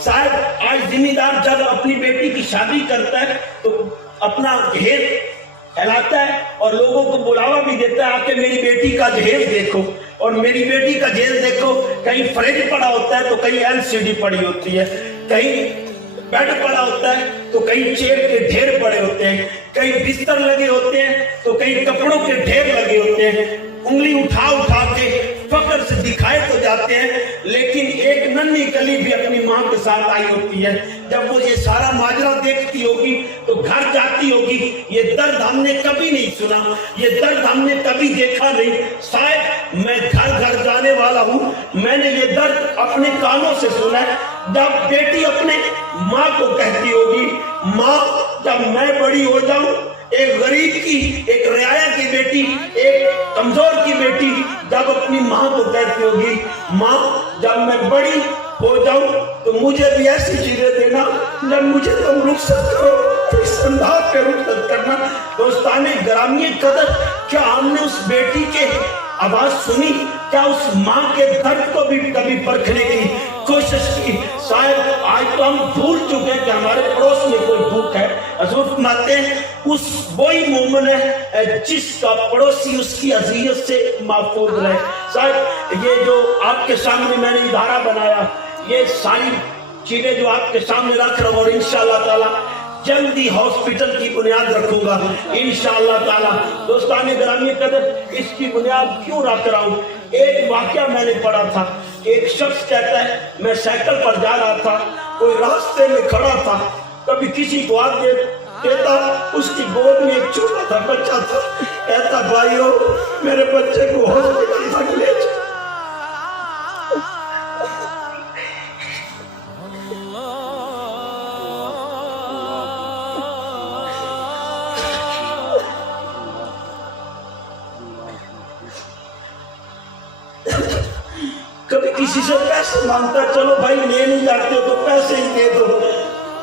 साहब आज जिम्मेदार जब अपनी बेटी की शादी करता है तो अपना जहेज फैलाता है और लोगों को बुलावा भी देता है, आके मेरी बेटी का जहेज देखो। और मेरी बेटी का जहेज देखो, कहीं फ्रिज पड़ा होता है तो कहीं एलसीडी पड़ी होती है, कहीं बेड पड़ा होता है तो कहीं चेयर के ढेर पड़े होते हैं, कहीं बिस्तर लगे होते हैं तो कहीं कपड़ों के ढेर लगे होते हैं। उंगली उठा उठा के फक्र से दिखाए तो जाते हैं, लेकिन एक नन्ही कली भी अपनी माँ के साथ आई होती है। जब वो ये सारा माजरा देखती होगी तो घर जाती होगी, ये दर्द हमने कभी नहीं सुना, ये दर्द हमने कभी देखा नहीं। शायद मैं घर घर जाने वाला हूँ, मैंने ये दर्द अपने कानों से सुना है। जब बेटी अपने माँ को कहती होगी, माँ जब मैं बड़ी हो जाऊं, एक गरीब की, एक रियाया की बेटी, एक कमजोर की बेटी जब अपनी माँ को कहती होगी, माँ जब मैं बड़ी हो जाऊं तो मुझे भी ऐसी चीजें देना जब मुझे तुम रुखसत करो, इस अंदाज पे रुखसत करना। दोस्ताने ग्रामीण कदर, क्या हमने उस बेटी के आवाज सुनी? क्या उस माँ के दर्द को भी कभी परखने की कोशिश की? शायद आज तो हम भूल चुके हैं कि हमारे पड़ोस में कोई भूख है। हजूर फरमाते हैं उस वही मोमिन है जिसका पड़ोसी उसकी अज़ियत से महफूज रहे। शायद ये जो आपके सामने मैंने इदारा बनाया, ये सारी चीजें जो आपके सामने रख रहा हूँ, और इंशाअल्लाह ताला जल्दी हॉस्पिटल की बुनियाद रखूंगा इंशाअल्लाह ताला। दोस्ताने ग्रामीण कदर, इसकी बुनियाद क्यों रख रहा हूँ? एक वाकया मैंने पढ़ा था। एक शख्स कहता है मैं साइकिल पर जा रहा था, कोई रास्ते में खड़ा था, कभी किसी को हाथ देता, उसकी गोद में एक छोटा सा बच्चा था। कहता भाइयों मेरे बच्चे को हॉस्पिटल तक ले जाओ। कभी किसी से पैसे मांगता, चलो भाई ले नहीं जाते हो तो पैसे ही दे दो,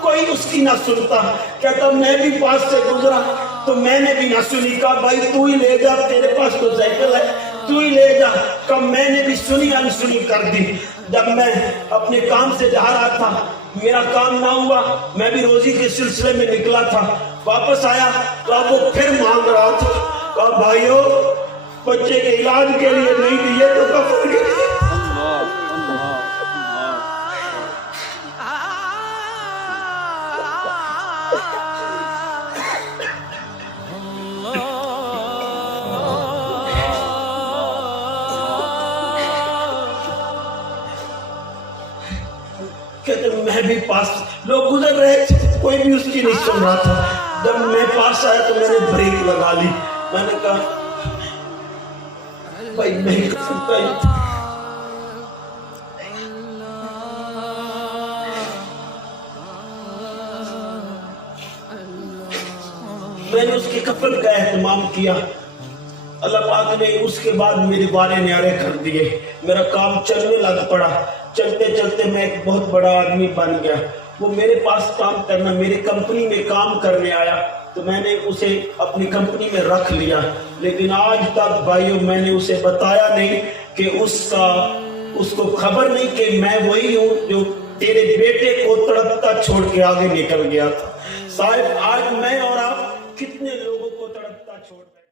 कोई उसकी ना सुनता। कहता मैं भी पास से गुजरा तो मैंने भी ना सुनी, कहा भाई तू ही ले जा, तेरे पास तो साइकिल है, तू ही ले जा। कब मैंने भी सुनी अनसुनी कर दी। जब मैं अपने काम से जा रहा था, मेरा काम ना हुआ, मैं भी रोजी के सिलसिले में निकला था, वापस आया तो अब वो फिर मांग रहा था। कहा भाइयों बच्चे के इलाज के लिए नहीं दिए तो कफन के लिए। कहते मैं भी पास, लोग गुजर रहे थे, कोई भी उसकी नहीं सुन रहा था। जब मैं पास आया तो मैंने ब्रेक लगा ली। मैंने कहा भाई नहीं कर सकता। मैंने उसके कफन का एहतमाम किया। अल्लाह पाक ने उसके बाद मेरे बारे न्यारे कर दिए, मेरा काम चलने लग पड़ा। चलते चलते मैं एक बहुत बड़ा आदमी बन गया। वो मेरे पास काम करना, मेरी कंपनी में काम करने आया तो मैंने उसे अपनी कंपनी में रख लिया। लेकिन आज तक भाइयों मैंने उसे बताया नहीं कि उसको खबर नहीं कि मैं वही हूँ जो तेरे बेटे को तड़पता छोड़ के आगे निकल गया था। साहब आज मैं और